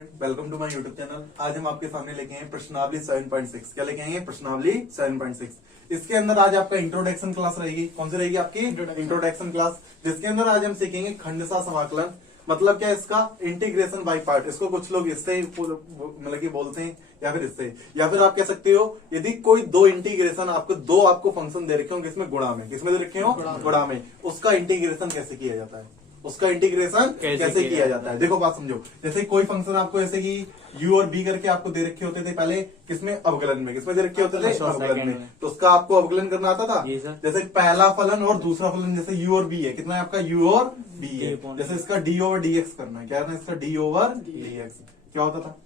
Welcome to my YouTube channel. आज हम आपके सामने लेके आए प्रश्नावली 7.6। क्या लेके आएंगे? प्रश्नावली 7.6। इसके अंदर आज आपका इंट्रोडक्शन क्लास रहेगी। कौन सी रहेगी आपकी? इंट्रोडक्शन क्लास, जिसके अंदर आज हम सीखेंगे खंडसा समाकलन। मतलब क्या इसका? Integration by part. इसको कुछ लोग इससे मतलब कि बोलते हैं या फिर इससे, या फिर आप कह सकते हो यदि कोई दो इंटीग्रेशन आपको फंक्शन दे रखे होंगे इसमें गुणा में, किसमें दे रखे हो? गुणा में। उसका इंटीग्रेशन कैसे किया जाता है? उसका इंटीग्रेशन कैसे किया जाता है? देखो बात समझो। जैसे कोई फंक्शन आपको ऐसे कि u और b करके आपको दे रखे होते थे पहले, किसमें? अवकलन में। किसमें दे रखे होते थे? अवकलन में। तो उसका आपको अवकलन करना आता था। जैसे पहला फलन और दूसरा फलन, जैसे u और b है, कितना है आपका? u और b है। जैसे इसका d ओवर dx करना है। क्या करना है इसका? d over dx। क्या होता था?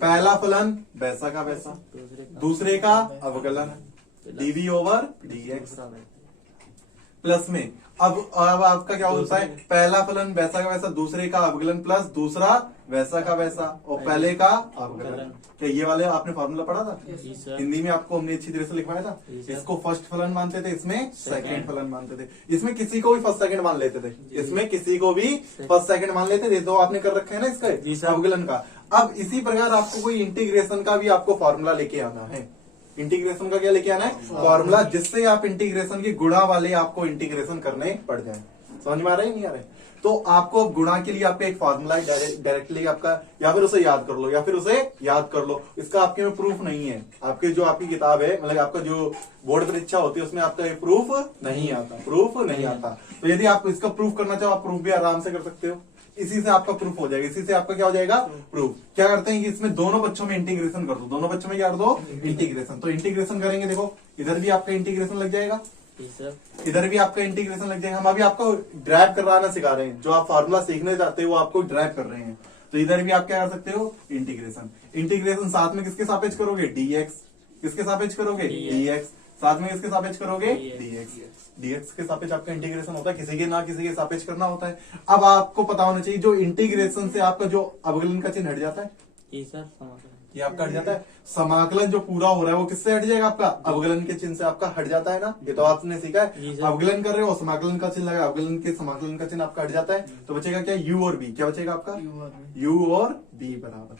पहला फलन वैसा का वैसा, दूसरे का अवकलन dv ओवर dx प्लस में। अब आपका क्या होता है? पहला फलन वैसा का वैसा, दूसरे का अवकलन प्लस दूसरा वैसा का वैसा और पहले का अवकलन। क्या ये वाले आपने फॉर्मूला पढ़ा था? हिंदी में आपको हमने अच्छी तरह से लिखवाया था। इसको फर्स्ट फलन मानते थे, इसमें सेकंड फलन मानते थे। इसमें किसी को भी फर्स्ट सेकंड मान लेते थे, इसमें किसी को भी फर्स्ट सेकंड मान लेते थे। तो आपने कर रखा है ना इसका अवकलन का। अब इसी प्रकार आपको कोई इंटीग्रेशन का भी आपको फॉर्मूला लेके आना है। इंटीग्रेशन का क्या लेके आना है? फॉर्मूला, जिससे आप इंटीग्रेशन के गुणा वाले आपको इंटीग्रेशन करने पड़ जाए। समझ में आ रहा है नहीं आ रहा है? तो आपको गुणा के लिए आपका एक फॉर्मूला डायरेक्टली आपका, या फिर उसे याद कर लो या फिर उसे याद कर लो। इसका आपके में प्रूफ नहीं है। आपके जो आपकी किताब है, मतलब आपका जो बोर्ड परीक्षा होती है उसमें आपका ये प्रूफ नहीं आता। प्रूफ नहीं आता। तो यदि आप इसका प्रूफ करना चाहो, आप प्रूफ भी आराम से कर सकते हो। इसी से आपका प्रूफ हो जाएगा। इसी से आपका क्या हो जाएगा? प्रूफ। क्या करते हैं कि इसमें दोनों बच्चों में इंटीग्रेशन कर दो। दोनों बच्चों में क्या कर दो? इंटीग्रेशन। तो इंटीग्रेशन करेंगे, देखो इधर भी आपका इंटीग्रेशन लग जाएगा, इधर भी आपका इंटीग्रेशन लग जाएगा। हम अभी आपको ड्राइव करवाना सिखा रहे हैं। जो आप फार्मूला सीखने जाते हो वो आपको ड्राइव कर रहे हैं। तो इधर भी आप क्या कर सकते हो? इंटीग्रेशन। इंटीग्रेशन साथ में किसके सापेक्ष करोगे? dx। किसके सापेक्ष करोगे? dx। साथ में किसके सापेक्ष करोगे? dx। dx के सापेक्ष आपका इंटीग्रेशन होता है, किसी के ना किसी के सापेक्ष करना होता है। अब आपको पता होना चाहिए, जो इंटीग्रेशन से आपका जो अवकलन का चिन्ह हट जाता है, ये आपका हट जाता है। समाकलन जो पूरा हो रहा है वो किससे हट जाएगा? आपका अवकलन के चिन्ह से आपका हट जाता है ना। ये तो आपने सीखा है। अवकलन कर रहे हो, समाकलन का चिन्ह लगा, अवकलन के समाकलन का चिन्ह आपका हट जाता है। तो बचेगा क्या? u और b। क्या बचेगा आपका? u और b बराबर।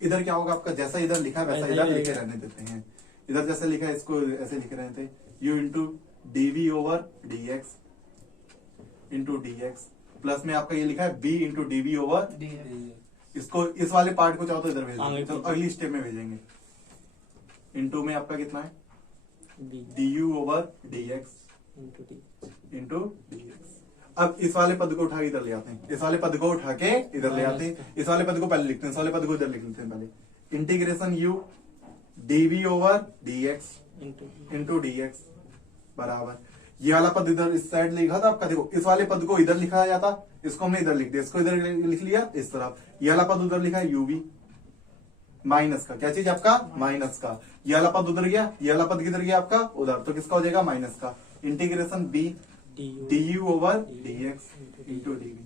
इधर क्या होगा आपका? जैसा इधर लिखा है वैसा इधर लिखे रहने देते हैं। इधर जैसे लिखा है इसको ऐसे लिखे रहते हैं, u into dv over dx into dx plus में आपका ये लिखा है b इंटू dv ओवर इसको, इस वाले पार्ट को चाहो तो इधर भेज देंगे, तो अगली स्टेप में भेजेंगे। इंटू में आपका कितना है? du over dx into dx। अब इस वाले पद को उठा के इधर ले आते हैं, इस वाले पद को उठा के इधर ले आते हैं। इस वाले पद को पहले लिखते हैं, इस वाले पद को इधर लिख लेते हैं पहले। Integration u dv over dx into dx बराबर, ये वाला पद इधर इस साइड लिखा था आपका। देखो इस वाले पद को इधर लिखा जाता, इसको हमने इधर लिख दिया, इसको इधर लिख लिया इस तरफ। ये वाला पद उधर लिखा है uv माइनस का, क्या चीज आपका? माइनस का। ये वाला पद उधर गया, ये वाला पद किधर गया आपका? उधर। तो किसका हो जाएगा? माइनस का। Integration b du over dx into dv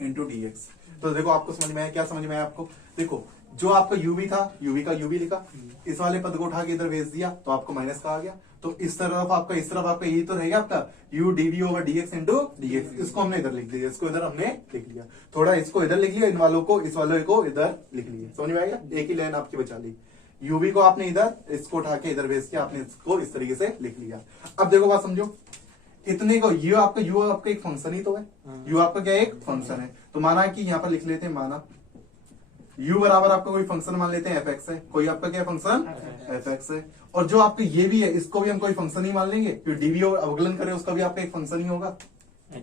into dx। तो देखो आपको समझ में आया? क्या समझ में आया आपको? देखो जो आपका uv था, uv का uv लिखा, इस वाले पद को उठा के इधर भेज दिया तो आपको माइनस का आ गया। तो इस तरफ आपका यही तो रहेगा आपका u dv over dx into dx। इसको हमने इधर लिख दिया, इसको इधर हमने लिख लिया, थोड़ा इसको इधर लिख लिया, इन वालों को इस वाले को इधर लिख लिया। समझ में आएगा? एक ही लाइन आपकी बचा ली। uv को आपने इधर, इसको उठा के इधर भेज के आपने इसको इस तरीके से लिख लिया। अब देखो बात समझो, इतने को u आपका एक फंक्शन ही तो है। u आपका क्या? एक फंक्शन है। तो माना कि यहाँ पर लिख लेते हैं, माना u बराबर आपका कोई फंक्शन मान लेते हैं fx है। कोई आपका क्या फंक्शन? fx है। और जो आपका ये भी है, इसको भी हम कोई फंक्शन ही मान लेंगे, क्योंकि dv ओवर अवकलन करें उसका भी आपका एक फंक्शन ही होगा।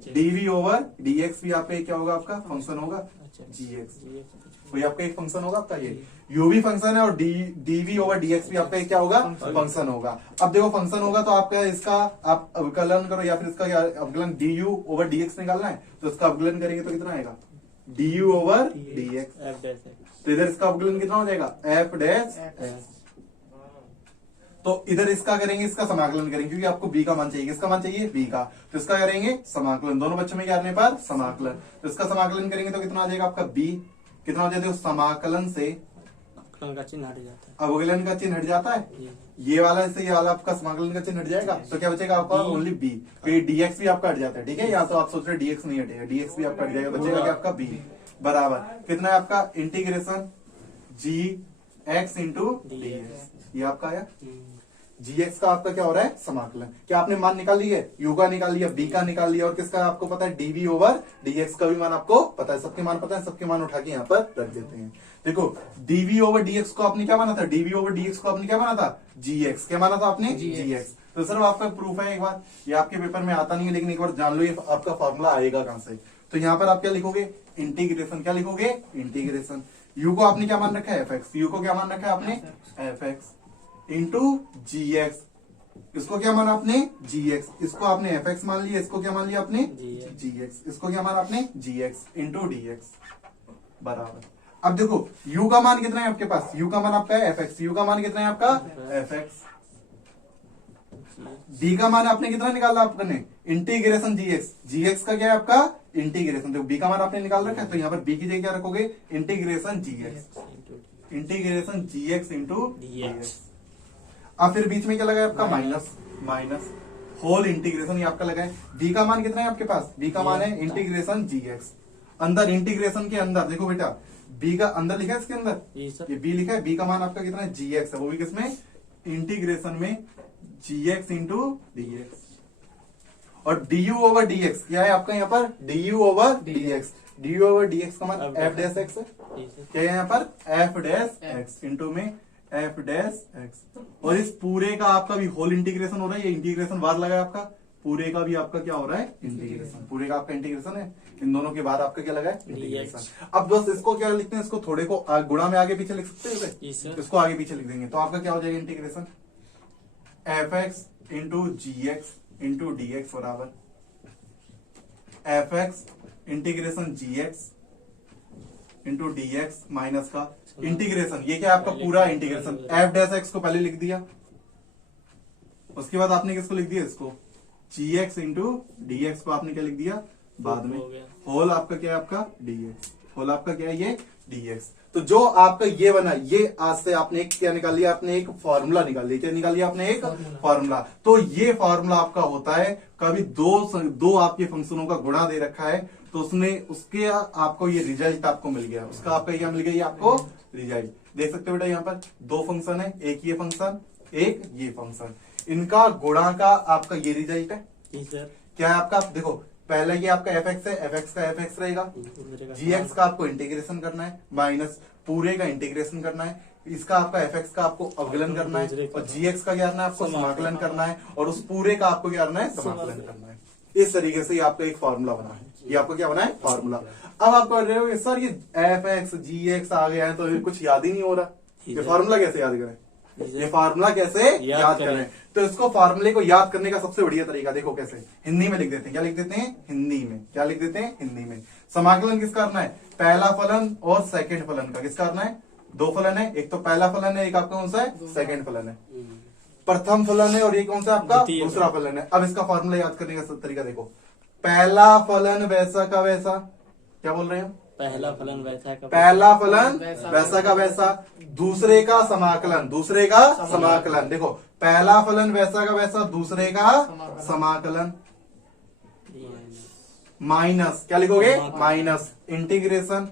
dv ओवर dx भी आपका क्या होगा? आपका फंक्शन होगा gx। कोई आपका एक फंक्शन होगा आपका, ये u भी फंक्शन है और dv ओवर dx भी आपका क्या होगा? फंक्शन होगा। अब देखो फंक्शन होगा तो आपका इसका आप अवकलन करो, या फिर इसका अवकलन du ओवर dx निकालना है तो इसका अवकलन करेंगे तो कितना आएगा? du over dx। तो इधर इसका अवकलन कितना हो जाएगा? f dash x। तो इधर इसका करेंगे, इसका समाकलन करेंगे, क्योंकि आपको b का मान चाहिए। किसका मान चाहिए? b का। तो इसका करेंगे समाकलन, दोनों बच्चों में क्या करने पर? समाकलन। तो इसका समाकलन करेंगे तो कितना आ जाएगा आपका? b। कितना हो जाता है? समाकलन से अवकलन का चिन्ह हट जाता है। अवकलन का चिन्ह हट जाता है। ये वाला से ये वाला आपका समाकलन का चिन्ह हट जाएगा। तो क्या बचेगा आपका? Only b। फिर dx भी आपका हट जाता है। ठीक है, यहाँ तो आप सोच रहे dx नहीं हटेगा, dx भी आपका हट जाएगा। बचेगा क्या आपका? b। बराबर कितना है आपका integration g x into d x. ये आपका आया जी एक्स का आपका क्या हो रहा है समाकलन। क्या आपने मान निकाल लिया है, यू का निकाल लिया, बी का निकाल लिया, और किसका आपको पता है डीवी ओवर डीएक्स का भी मान आपको पता है। सबके मान पता है, सबके मान उठा के यहाँ पर रख देते हैं। देखो डीवी ओवर डीएक्स को आपने क्या माना था, डीवी ओवर डीएक्स को आपने क्या माना था जी एक्स। क्या माना था आपने जी एक्स। तो सर आपका प्रूफ है, एक बार ये आपके पेपर में आता नहीं है लेकिन एक बार जान लो ये आपका फॉर्मूला आएगा कहां से। तो यहाँ पर आप क्या लिखोगे इंटीग्रेशन, क्या लिखोगे इंटीग्रेशन। यू को आपने क्या मान रखा है एफ एक्स, यू को क्या मान रखा है आपने F x into g x. इसको क्या माना आपने जी एक्स, इसको आपने एफ एक्स मान लिया, इसको क्या मान लिया आपने जी एक्स, इसको क्या माना आपने जी एक्स इंटू डी एक्स बराबर। अब देखो u का मान कितना है आपके पास, u का मान आपका है एफ एक्स, u का मान कितना है आपका एफ एक्स। d का मान आपने कितना निकाला आपने इंटीग्रेशन जी एक्स का क्या है आपका इंटीग्रेशन। देखो b का मान आपने निकाल रखा है तो यहाँ पर b की जगह क्या रखोगे integration g x into d x. अब फिर बीच में क्या लगा है आपका माइनस होल इंटीग्रेशन, ये आपका लगा है। d का मान कितना है आपके पास, d का मान है इंटीग्रेशन जी एक्स। अंदर इंटीग्रेशन के अंदर देखो बेटा b का अंदर लिखा है, इसके अंदर ये b लिखा है, b का मान आपका कितना है जी एक्स है, वो भी किसमें इंटीग्रेशन में जी एक्स इंटू डी एक्स। और du ओवर dx क्या है आपका यहाँ पर du over dx, du over dx का मान f डैश x है। क्या है यहाँ पर f डैश x इंटू में f डैश x। और इस पूरे का आपका भी होल इंटीग्रेशन हो रहा है, ये इंटीग्रेशन बार लगा है आपका, पूरे का भी आपका क्या हो रहा है इंटीग्रेशन, पूरे का आपका इंटीग्रेशन है। इन दोनों के बाद आपका क्या लगा है इंटीग्रेशन। अब बस इसको क्या लिखते हैं, इसको थोड़े को गुणा में आगे पीछे लिख सकते हैं, इसको आगे पीछे लिख देंगे तो आपका क्या हो जाएगा integration f x into g x into d x बराबर f x integration g x into d x minus का इंटीग्रेशन, ये क्या आपका पूरा इंटीग्रेशन एफ डैश एक्स को पहले लिख दिया, उसके बाद आपने किसको लिख दिया इसको जी एक्स इंटू डी एक्स को आपने क्या लिख दिया बाद में, होल आपका क्या है आपका डी एक्स, होल आपका क्या है ये डी एक्स। तो जो आपका ये बना ये आज से आपने एक क्या निकाल लिया, आपने एक फॉर्मूला निकाल लिया। क्या निकाल लिया आपने एक फॉर्मूला। तो ये फॉर्मूला आपका होता है कभी दो आपके फंक्शनों का गुणा दे रखा है तो उसने उसके आपको ये रिजल्ट आपको मिल गया, उसका आपका क्या मिल गया ये आपको रिजल्ट। देख सकते हो बेटा यहाँ पर दो फंक्शन है, एक ये फंक्शन एक ये फंक्शन, इनका गुणा का आपका ये रिजल्ट है। क्या है आपका देखो पहले ये आपका एफ एक्स है, एफ एक्स का एफ एक्स रहेगा, जी एक्स का आपको इंटीग्रेशन करना है माइनस पूरे का इंटीग्रेशन करना है, इसका आपका एफ एक्स का आपको अवकलन करना है और जी एक्स का क्या करना है आपको समाकलन करना है और उस पूरे का आपको क्या करना है समाकलन करना है। इस तरीके से आपका एक फॉर्मूला बना है, ये आपको क्या बना है फॉर्मूला। अब आप कर रहे हो सर ये एफ एक्स जी एक्स आ गया है तो कुछ याद ही नहीं हो रहा, ये फॉर्मूला कैसे याद करें, ये फार्मूला कैसे याद करें। तो इसको फार्मूले को याद करने का सबसे बढ़िया तरीका देखो कैसे, हिंदी में लिख देते हैं। क्या लिख देते हैं हिंदी में, क्या लिख देते हैं हिंदी में। समाकलन किसका करना है पहला फलन और सेकंड फलन का, किसका करना है दो फलन है, एक तो पहला फलन है, एक आपका कौन सा है सेकंड फलन है, प्रथम फलन है और ये कौन सा आपका दूसरा फलन है। अब इसका फार्मूला याद करने का तरीका देखो, पहला फलन वैसा का वैसा, क्या बोल रहे हैं पहला फलन वैसा का पहला फलन वैसा का वैसा, दूसरे का समाकलन, दूसरे का समाकलन। देखो पहला फलन वैसा का वैसा, दूसरे का समाकलन माइनस क्या लिखोगे माइनस इंटीग्रेशन,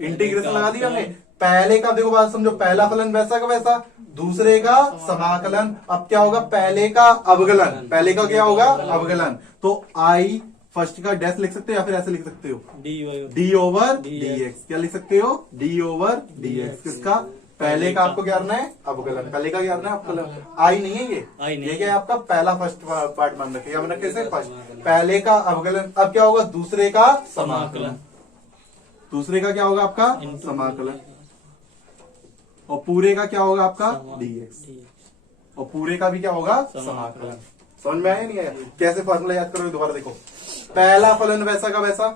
इंटीग्रेशन लगा दिया हमने। पहले का देखो बात समझो, पहला फलन वैसा का वैसा, दूसरे का समाकलन। अब क्या होगा पहले का अवकलन, पहले का क्या होगा अवकलन। तो आई फर्स्ट का डैश लिख सकते हो या फिर ऐसे लिख सकते हो डी ओवर डी एक्स, क्या लिख सकते हो डी ओवर डी एक्स। किसका पहले का आपको क्या करना है अवकलन, पहले का क्या करना है अवकलन। आई नहीं है ये क्या है आपका पहला फर्स्ट पार्ट मान रखे, क्या मान रखे फर्स्ट पहले का अवकलन। अब क्या होगा दूसरे का समाकलन, दूसरे का क्या होगा आपका समाकलन और पूरे का क्या होगा आपका डी एक्स और पूरे का भी क्या होगा समाकलन। समझ में आया नहीं आया कैसे फॉर्मूला याद करोगे दोबारा देखो, पहला फलन वैसा का वैसा,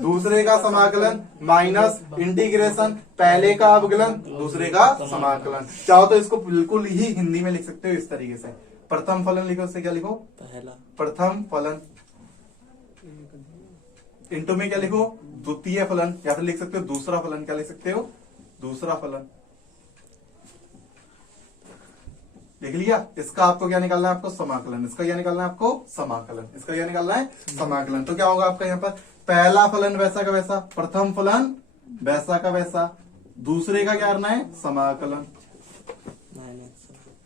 दूसरे का समाकलन माइनस इंटीग्रेशन, पहले का अवकलन दूसरे का समाकलन। चाहो तो इसको बिल्कुल ही हिंदी में लिख सकते हो इस तरीके से, प्रथम फलन लिखो, उससे क्या लिखो पहला प्रथम फलन, इंटू में क्या लिखो द्वितीय फलन या फिर लिख सकते हो दूसरा फलन, क्या लिख सकते हो दूसरा फलन। देख लिया। इसका आपको क्या निकालना है आपको समाकलन, इसका क्या निकालना है आपको समाकलन, इसका क्या निकालना है समाकलन। तो क्या होगा आपका यहाँ पर पहला फलन वैसा का वैसा, प्रथम फलन वैसा का वैसा, दूसरे का क्या करना है समाकलन,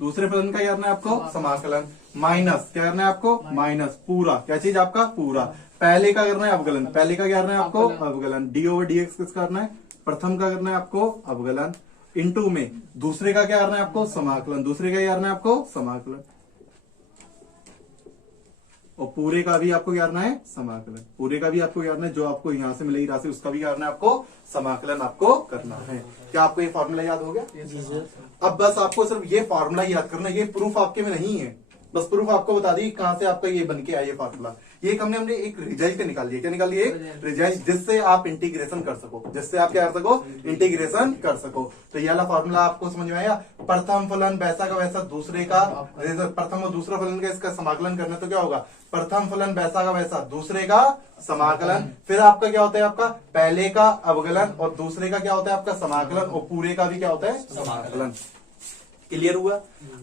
दूसरे फलन का क्या करना है आपको समाकलन, माइनस क्या करना है आपको माइनस पूरा, क्या चीज आपका पूरा, पहले का करना है अवकलन, पहले का क्या करना है आपको अवकलन, डी ओवर डी एक्स किसका करना है प्रथम का करना है आपको अवकलन, इनटू में दूसरे का क्या करना है आपको समाकलन, दूसरे का क्या करना है आपको समाकलन, और पूरे का भी आपको क्या करना है समाकलन, पूरे का भी आपको क्या करना है, जो आपको यहां से मिलेगी राशि उसका भी क्या करना है आपको समाकलन आपको करना है। क्या आपको ये फॉर्मूला याद हो गया? अब बस आपको सिर्फ ये फॉर्मूला याद करना, ये प्रूफ आपके में नहीं है, बस प्रूफ आपको बता दी कहां से आपका ये बन के आया ये फॉर्मूला। ये हमने एक रिजल्ट निकाल लिया, क्या निकाल लिए रिजल्ट, जिससे आप इंटीग्रेशन कर सको, जिससे आप क्या कर सको इंटीग्रेशन कर सको। तो ये वाला फॉर्मूला आपको समझ में आया, प्रथम फलन वैसा का वैसा, दूसरे का प्रथम और दूसरा फलन का इसका समाकलन करना तो क्या होगा प्रथम फलन वैसा का वैसा, दूसरे का समाकलन, फिर आपका क्या होता है आपका पहले का अवकलन और दूसरे का क्या होता है आपका समाकलन, और पूरे का भी क्या होता है समाकलन। क्लियर हुआ?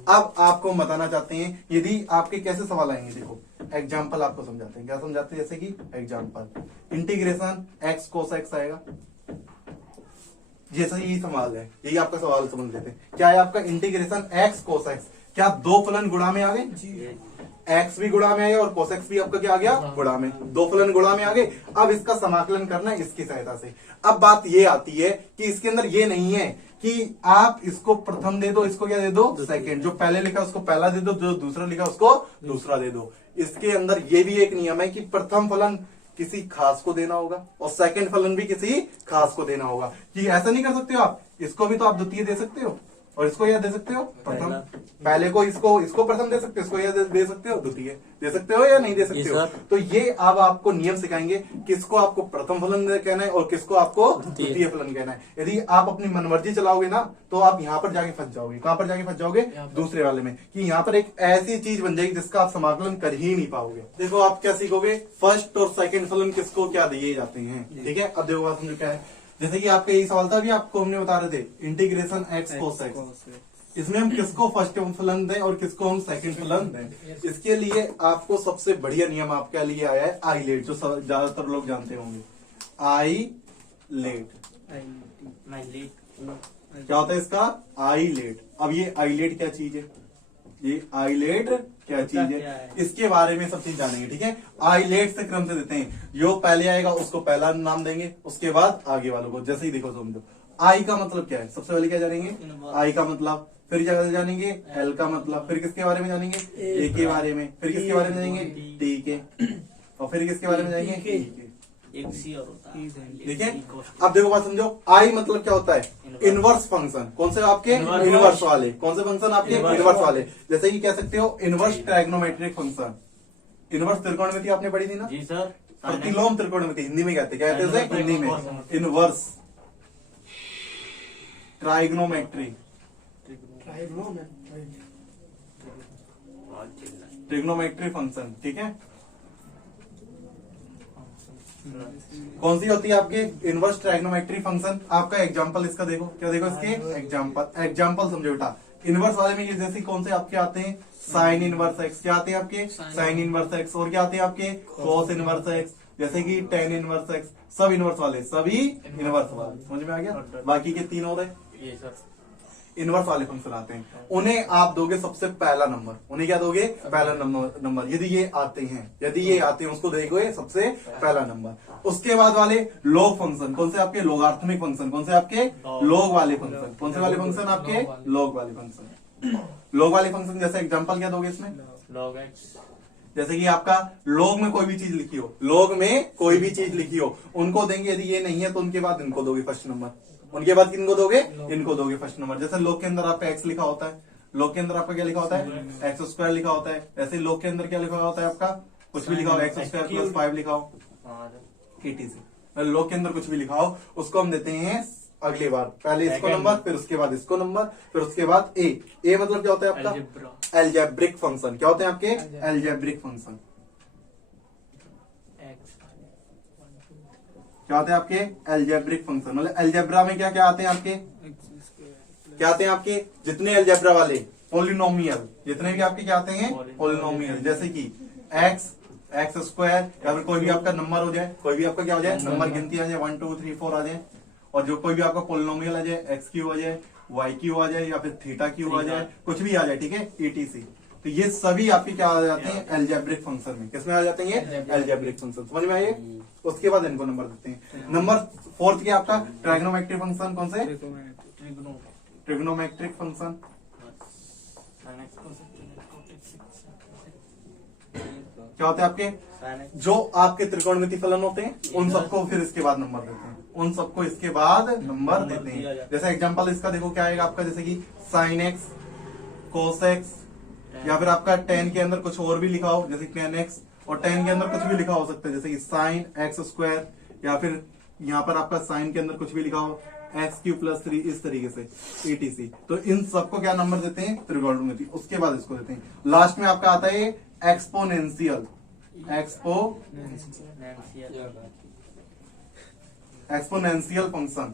अब आपको बताना चाहते हैं यदि आपके कैसे सवाल आएंगे, देखो एग्जाम्पल आपको समझाते हैं, क्या समझाते हैं, जैसे कि example integration x cos x आएगा, जैसा यही सवाल है, यही आपका सवाल समझ लेते हैं। क्या है आपका इंटीग्रेशन एक्स कोस एक्स, क्या दो फलन गुणा में आ गए, एक्स भी गुणा में आया और कोस एक्स भी आपका क्या आ गया गुणा में, दो फलन गुणा में आ गए। अब इसका समाकलन करना है इसकी सहायता से। अब बात ये आती है कि इसके अंदर ये नहीं है कि आप इसको प्रथम दे दो, इसको क्या दे दो सेकंड, जो पहले लिखा उसको पहला दे दो, जो दूसरा लिखा उसको दूसरा दे दो। इसके अंदर ये भी एक नियम है कि प्रथम फलन किसी खास को देना होगा और सेकंड फलन भी किसी खास को देना होगा। कि ऐसा नहीं कर सकते हो आप, इसको भी तो आप द्वितीय दे सकते हो और इसको यह दे सकते हो प्रथम, पहले को इसको प्रथम दे सकते हो, इसको यह दे सकते हो द्वितीय दे सकते हो या नहीं दे सकते हो। तो ये अब आपको नियम सिखाएंगे किसको आपको प्रथम फलन कहना है और किसको आपको द्वितीय फलन कहना है। यदि आप अपनी मनमर्जी चलाओगे ना तो आप यहाँ पर जाके फंस जाओगे। कहां पर जाके फंस जाओगे? दूसरे वाले में, कि यहाँ पर एक ऐसी चीज बन जाएगी जिसका आप समाकलन कर ही नहीं पाओगे। देखो आप क्या सीखोगे, फर्स्ट और सेकंड फलन किसको क्या दिए जाते हैं, ठीक है। अब देखो बात समझो क्या है, जैसे कि आपका यही सवाल था अभी आपको हमने बता रहे थे इंटीग्रेशन एक्स कोस एक्स, इसमें हम किसको फर्स्ट फलन दें और किसको हम सेकंड फलन दें। इसके लिए आपको सबसे बढ़िया नियम आपके लिए आया है आई लेट, जो ज्यादातर लोग जानते होंगे। आई लेट क्या होता है इसका आई लेट। अब ये आई लेट क्या चीज है, ये आई लेट क्या चीज है, इसके बारे में सब चीज जानेंगे, ठीक है। आई लेट से क्रम से देते हैं, जो पहले आएगा उसको पहला नाम देंगे, उसके बाद आगे वालों को। जैसे ही देखो समझो, आई का मतलब क्या है, सबसे पहले क्या जानेंगे आई का मतलब, फिर क्या जानेंगे एल का मतलब, फिर किसके बारे में जानेंगे ए के बारे में, फिर किसके बारे में जानेंगे टी के, और फिर किसके बारे में जाएंगे ई के। ठीक है। अब देखो बात समझो, आई मतलब क्या होता है इनवर्स फंक्शन। कौन से आपके इनवर्स वाले, कौन से फंक्शन आपके इनवर्स वाले। जैसे कि कह सकते हो इनवर्स ट्राइग्नोमेट्रिक फंक्शन, इनवर्स त्रिकोणमिति आपने पढ़ी थी ना जी सर, प्रतिलोम त्रिकोणमिति हिंदी में कहते क्या कहते हैं हिंदी में, इनवर्स ट्राइग्नोमेट्री, ट्रिग्नोमेट्री फंक्शन, ठीक है। कौन सी होती है आपके इनवर्स ट्राइग्नोमेट्री फंक्शन। आपका एग्जांपल इसका देखो, क्या देखो इसके एग्जांपल समझो बेटा। इनवर्स वाले में ये जैसे कौन से आपके आते हैं साइन इनवर्स एक्स, क्या आते हैं आपके साइन इनवर्स एक्स, और क्या आते हैं आपके कॉस इनवर्स एक्स, जैसे कि टेन इनवर्स एक्स, सब इनवर्स वाले, सभी इनवर्स वाले। समझ में आ गया? बाकी के तीन और इनवर्स वाले फंक्शन आते हैं, उन्हें आप दोगे सबसे पहला नंबर। उन्हें क्या दोगे पहला नंबर। यदि ये आते हैं उसको दोगे सबसे पहला नंबर। उसके बाद वाले लोग फंक्शन, कौन से आपके लोगार्थमिक फंक्शन, कौन से आपके लोग वाले फंक्शन, कौन से वाले फंक्शन आपके लोग वाले फंक्शन। लोग वाले फंक्शन जैसे एग्जांपल क्या दोगे इसमें लॉग एक्स, जैसे कि आपका लॉग में कोई भी चीज लिखी हो, लॉग में कोई भी चीज लिखी हो उनको देंगे। यदि ये नहीं है तो उनके बाद इनको दोगे फर्स्ट नंबर, उनके बाद किनको दोगे इनको दोगे फर्स्ट नंबर। जैसे लॉग के अंदर आपका एक्स लिखा होता है, लॉग के अंदर आपका क्या लिखा होता है एक्स स्क्वायर लिखा होता है। ऐसे लॉग के अंदर क्या लिखा होता है आपका कुछ भी लिखा हो, एक्स स्क्वायर प्लस 5 लिखा हो, etc। लॉग के अंदर कुछ भी लिखा हो उसको हम देते हैं अगली बार, पहले इसको नंबर, फिर उसके बाद इसको नंबर, फिर उसके बाद ए मतलब क्या होता है आपका एल्जेब्रिक फंक्शन। क्या होते हैं आपके एल्जेब्रिक फंक्शन, क्या होते हैं आपके एल्जेब्रिक फंक्शन। मतलब एल्जेब्रा में क्या क्या आते हैं आपके, क्या आते हैं आपके जितने एल्जेब्रा वाले पॉलिनोमियल, जितने भी आपके क्या आते हैं पॉलिनोमियल। जैसे कि एक्स एक्स स्क्वायर, या फिर कोई भी आपका नंबर हो जाए, कोई भी आपका क्या हो जाए, नंबर गिनती आ जाए, 1 2 3 4 आ जाए, और जो कोई भी आपका पोलिनोमियल आ जाए, एक्स क्यू आ जाए, वाई क्यू आ जाए, या फिर थीटा क्यू आ जाए, कुछ भी आ जाए, ठीक है, ईटीसी। तो ये सभी आपके क्या आ जाते हैं, एल्जेब्रिक फंक्शन में। किसमें आ जाते हैं ये, एल्जेब्रिक फंक्शन। समझ में आइए। उसके बाद इनको नंबर देते हैं। नंबर 4 क्या आपका, ट्राइगोनोमेट्रिक फंक्शन। कौन से, ट्रिग्नोमेट्रिक फंक्शन। क्या होते हैं आपके, जो आपके त्रिकोणमिति फलन होते हैं, उन सबको फिर इसके बाद नंबर देते हैं, उन सबको इसके बाद नंबर देते हैं। जैसे एग्जांपल इसका देखो क्या आएगा आपका, जैसे कि साइन एक्स, कोस एक्स, या फिर आपका टेन के अंदर कुछ और भी लिखा हो, जैसे टेन एक्स, और टेन के अंदर कुछ भी लिखा हो सकता है, जैसे कि साइन एक्स स्क्वायर, या फिर यहाँ पर आपका साइन के अंदर कुछ भी लिखा हो, एक्स क्यू प्लस 3, इस तरीके से ईटीसी। तो इन सबको क्या नंबर देते हैं, त्रिकोणमिति। उसके बाद इसको देते हैं। लास्ट में आपका आता है एक्सपोनेंशियल, एक्सपोनेंशियल फंक्शन।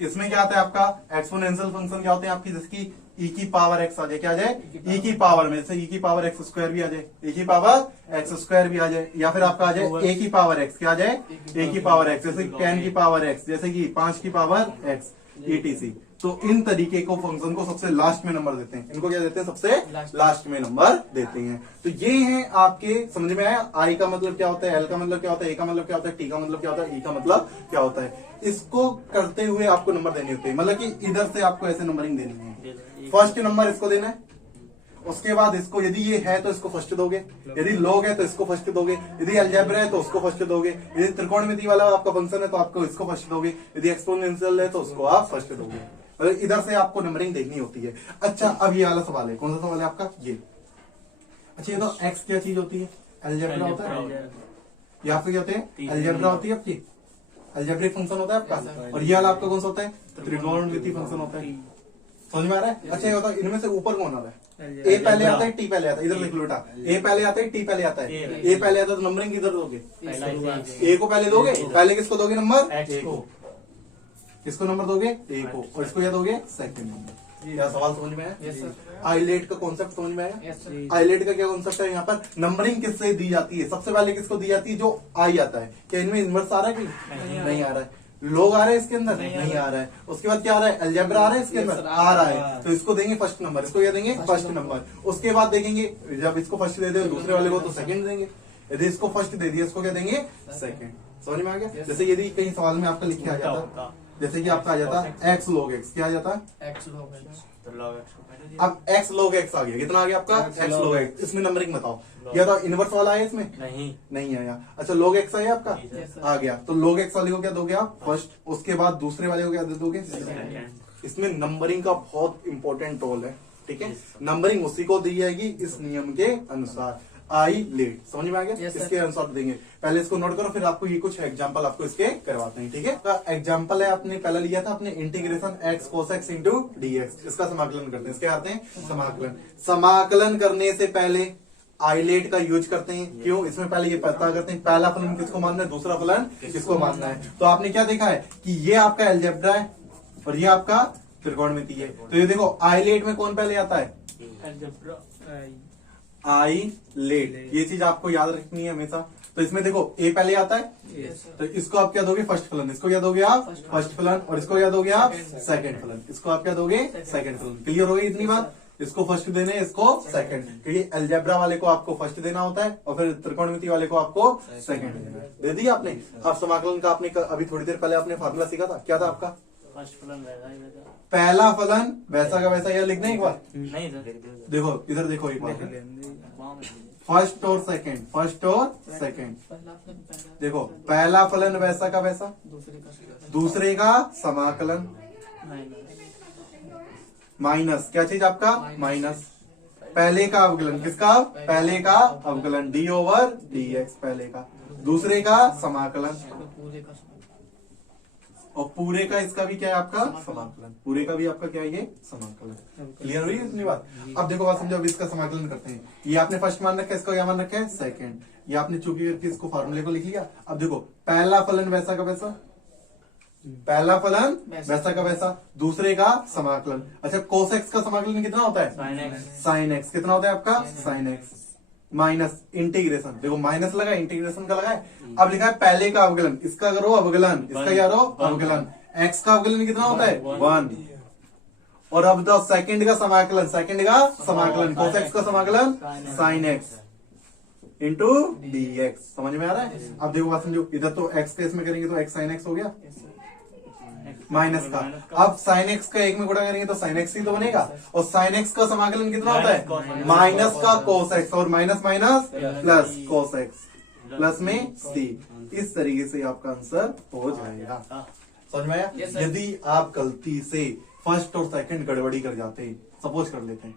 इसमें क्या आता है आपका, एक्सपोनेंशियल फंक्शन क्या होते हैं आपकी, जैसे कि ई की पावर एक्स आ जाए, क्या आ जाए, ई की पावर में, जैसे ई की पावर एक्स स्क्वायर भी आ जाए, ई की पावर एक्स स्क्वायर भी आ जाए, या फिर आपका आ जाए ए की पावर एक्स, क्या आ जाए, ए की पावर एक्स, जैसे 10 की पावर एक्स, जैसे कि 5 की पावर एक्स, ईटीसी। तो इन तरीके को फंक्शन को सबसे लास्ट में नंबर देते हैं। इनको क्या देते हैं, सबसे लास्ट में नंबर देते हैं। तो ये हैं आपके, समझ में आया। आई का मतलब क्या होता है, एल का मतलब क्या होता है, ए का मतलब क्या होता है, टी का मतलब क्या होता है, ई का मतलब क्या होता है। इसको करते हुए आपको नंबर देने होते हैं, मतलब कि इधर से आपको ऐसे नंबरिंग देनी है। फर्स्ट नंबर इसको देना है, उसके बाद इसको, यदि ये है तो इसको फर्स्ट दोगे, यदि लॉग है तो इसको फर्स्ट दोगे, यदि अलजेब्रा है तो उसको फर्स्ट दोगे, यदि त्रिकोणमिति वाला आपका फंक्शन है तो आपको इसको फर्स्ट दोगे, यदि एक्सपोनेंशियल है तो उसको आप फर्स्ट दोगे। मतलब इधर से आपको नंबरिंग देखनी होती है। अच्छा, अब ये वाला सवाल है, कौन सा सवाल है आपका, ये। अच्छा, ये तो एक्स क्या चीज होती है, अलजेब्रा होता है, या फिर क्या होते हैं, अलजेब्रा होती है आपकी, अलजेब्रिक फंक्शन होता है आपका। और ये वाला आपका कौन सा होता है, त्रिकोणमिति फंक्शन होता है। समझ में आ रहा है। अच्छा, ये बताओ इनमें से ऊपर कौन आ रहा है, ए पहले आता है, टी पहले आता है, इधर लिख लो बेटा, ए पहले आता है, टी पहले आता है। ए पहले आता है तो नंबरिंग किधर दोगे, ए को पहले दोगे, पहले किसको दोगे नंबर, ए को, किसको नंबर दोगे, ए को, और इसको क्या दोगे, सेकंड नंबर। क्या सवाल समझ में आया। आइलेट का कॉन्सेप्ट समझ में आया। आइलेट का क्या कॉन्सेप्ट है, यहाँ पर नंबरिंग किससे दी जाती है, सबसे पहले किसको दी जाती है, जो आई आता है। क्या इनमें इनवर्स आ रहा है कि नहीं आ रहा है, लोग आ रहे हैं इसके अंदर, नहीं आ रहा है। उसके बाद क्या आ रहा है, अलजेब्रा आ रहा है इसके अंदर, आ रहा है, तो इसको देंगे फर्स्ट नंबर, इसको क्या देंगे, फर्स्ट नंबर। उसके बाद देखेंगे, जब इसको फर्स्ट दे दे दूसरे वाले को तो सेकंड देंगे, यदि इसको फर्स्ट दे दिया इसको क्या देंगे, सेकंड। समझ में आ गया। जैसे यदि कहीं सवाल में आपका लिखे आ जाता, जैसे कि आपका आ जाता एक्स लॉग एक्स, क्या आ जाता, एक्स लॉग एक्स। अब एक्स लॉग एक्स आ गया, कितना आ गया आपका, एक्स लॉग एक्स। इसमें नंबरिंग बताओ, या तो इनवर्स वाला आया इसमें, नहीं आया। अच्छा, लॉग एक्स आया आपका, आ गया, तो लॉग एक्स वाले को क्या दोगे आप, फर्स्ट। उसके बाद दूसरे वाले को क्या दे दोगे, इसमें नंबरिंग का बहुत इंपॉर्टेंट रोल है, ठीक है। नंबरिंग उसी को दी जाएगी इस नियम के अनुसार, आई लेट। समझ में आ गया। इसके अनुसार देंगे। पहले इसको नोट करो, फिर आपको ये कुछ एग्जांपल आपको इसके करवाते हैं, ठीक है। एग्जांपल है, आपने पहले लिया था अपने integration x cos x into dx. इसका समाकलन करते हैं। इसके आते हैं समाकलन। समाकलन करने से पहले आइलेट का यूज करते हैं। क्यों, इसमें पहले ये पता करते हैं पहला फलन किसको मानना है, दूसरा फलन किसको मानना है। तो आपने क्या देखा है कि ये आपका अलजेब्रा है और ये आपका त्रिकोणमिति है। तो ये देखो आइलेट में कौन पहले आता है, अलजेब्रा, आई लेट। ये चीज आपको याद रखनी है हमेशा। तो इसमें देखो ए पहले आता है, तो इसको आप क्या दोगे, फर्स्ट फलन। इसको क्या दोगे आप, फर्स्ट फलन। और इसको क्या दोगे आप, सेकंड फलन। इसको आप क्या दोगे, सेकंड फलन। क्लियर हो गई इतनी बात। इसको फर्स्ट देने, इसको सेकंड, क्योंकि अलजेब्रा वाले को आपको फर्स्ट देना होता है और फिर त्रिकोणमिति वाले को आपको सेकंड देना है। दे दिया आपने। अब समाकलन का आपने अभी थोड़ी देर पहले आपने फार्मूला सीखा था, क्या था आपका, फर्स्ट फलन पहला फलन वैसा का वैसा। यह लिखना एक बार, नहीं सर, देखो इधर देखो एक बार, फर्स्ट और सेकंड, फर्स्ट और सेकंड। देखो पहला फलन वैसा का वैसा, दूसरे का समाकलन, माइनस क्या चीज आपका, माइनस पहले का अवकलन। किसका, पहले का अवकलन, डी ओवर डी एक्स पहले का, दूसरे का समाकलन, और पूरे का इसका भी क्या है आपका समाकलन। पूरे का भी आपका क्या है, ये समाकलन। क्लियर हुई इतनी बात। अब देखो बात समझो। अब इसका समाकलन करते हैं। ये आपने फर्स्ट मान रखा है, इसका क्या मान रखा है, सेकंड। ये आपने चूंकि करके इसको फार्मूले को लिख लिया। अब देखो पहला फलन वैसा का वैसा, पहला फलन वैसा का वैसा, दूसरे का समाकलन। अच्छा कोस एक्स का समाकलन कितना होता है? Sine x. कितना होता है आपका? साइन एक्स माइनस इंटीग्रेशन, देखो माइनस लगा इंटीग्रेशन का लगा है। अब लिखा है पहले का अवकलन, इसका करो अवकलन, इसका क्या करो अवकलन। एक्स का अवकलन कितना होता है? 1। और अब दो सेकंड का समाकलन, सेकंड का समाकलन कोस एक्स का समाकलन sine x into d x. समझ में आ रहा है? अब देखो बात समझो, इधर तो एक्स के इसमें करेंगे तो एक्स साइन एक्स हो गया माइनस का। अब साइन एक्स का एक में गुणा करेंगे तो साइन एक्स ही तो बनेगा। और साइन एक्स का समाकलन कितना होता है? माइनस का कोस एक्स, और minus minus plus cos x plus में सी। इस तरीके से आपका आंसर हो जाएगा। समझ में आया? यदि आप गलती से फर्स्ट और सेकंड गड़बड़ी कर जाते हैं, सपोज कर लेते हैं,